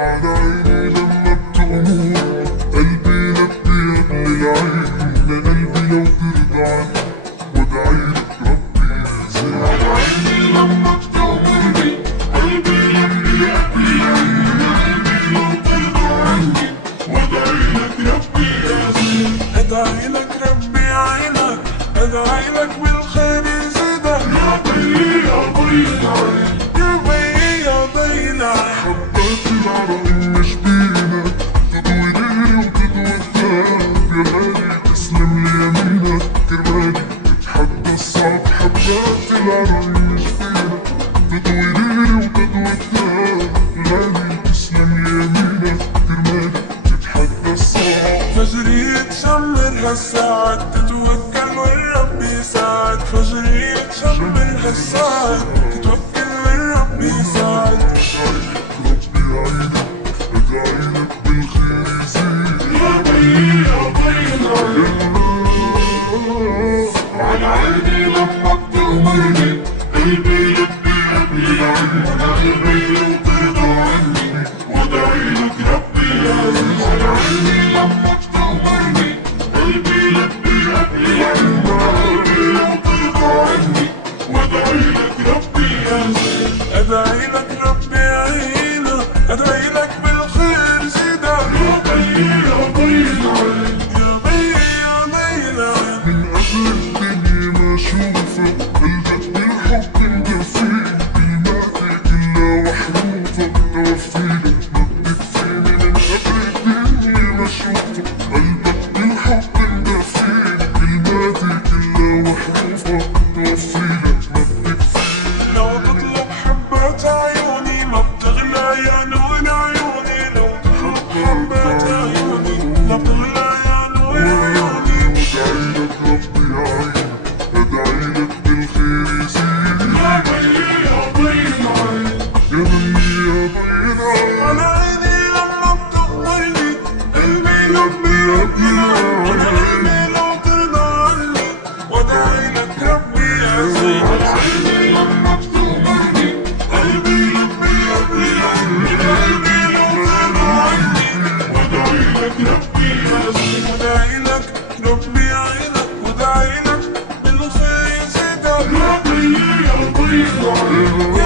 على عيني لما بتأمر قلبي لك بيد للعين، قلبي لو ترضى عني وادعيلك ربي يرزقني. على عيني لما بتأمرني قلبي لك بيد للعين، قلبي لو ترضى عني وادعيلك ربي يرزقني. ادعيلك ربي يعينك، ادعيلك بالخير يزيدك. يا بي يا بي العين، يا بي يا بي العين، حبات العرق مش بينك تضوي ليلي وتضوي الثاني. يا غالي تسلم لي يمينك كرمالي تتحدى الصعب. حبات العرق مش بينك تضوي ليلي وتضوي الثاني. يا غالي تسلم لي يمينك كرمالي تتحدى الصعب. فجري يتشمر هالساعات تتوكل والرب يساعد. فجري يتشمر هالساعات تتوكل والرب يساعد. ربي يعينك ادعيلك بالخير يزيد. يا بي يا بي العين، على عيني لما بتأمرني قلبي لك بيد للعين، قلبي لو ترضى عني وادعيلك ربي يعزز. على عيني لما بتأمرني قلبي لك بيد للعين، قلبي لو ترضى عني وادعيلك ربي يعزز. ادعيلك ربي يعينك، ادعيلك بالخير زيدك. يا بي يا بي العين، يا بي يا بي العين، من قبل الدنيا ما اشوفك قلبك بالحب مدفيني. كلماتي كلها وحروفك توفيلك ما بتكفيني. من قبل الدنيا ما اشوفك قلبك بالحب مدفيني. كلماتي كلها وحروفك توفيلك ما بتكفيني. لو تطلب حبات عيوني ما بتغلى يا نور عيوني. لو تطلب حبات عيوني ما بتغلى يا نور عيوني. ادعيلك ربي يعينك ادعيلك بالخير يزيد. يا بي يا بي العين، يا بي يا بي العين، على عيني لما بتأمرني قلبي لبي يبكي. على عيني لو ترضى عني وادعيلك ربي يزيد. على عيني لما بتأمرني قلبي لبي يبكي. قلبي لو ترضى عني وادعيلك ربي يزيد. وداعيلك ربي يعينك، وداعيلك بالخير يزيدك. يا بي يا بي العين،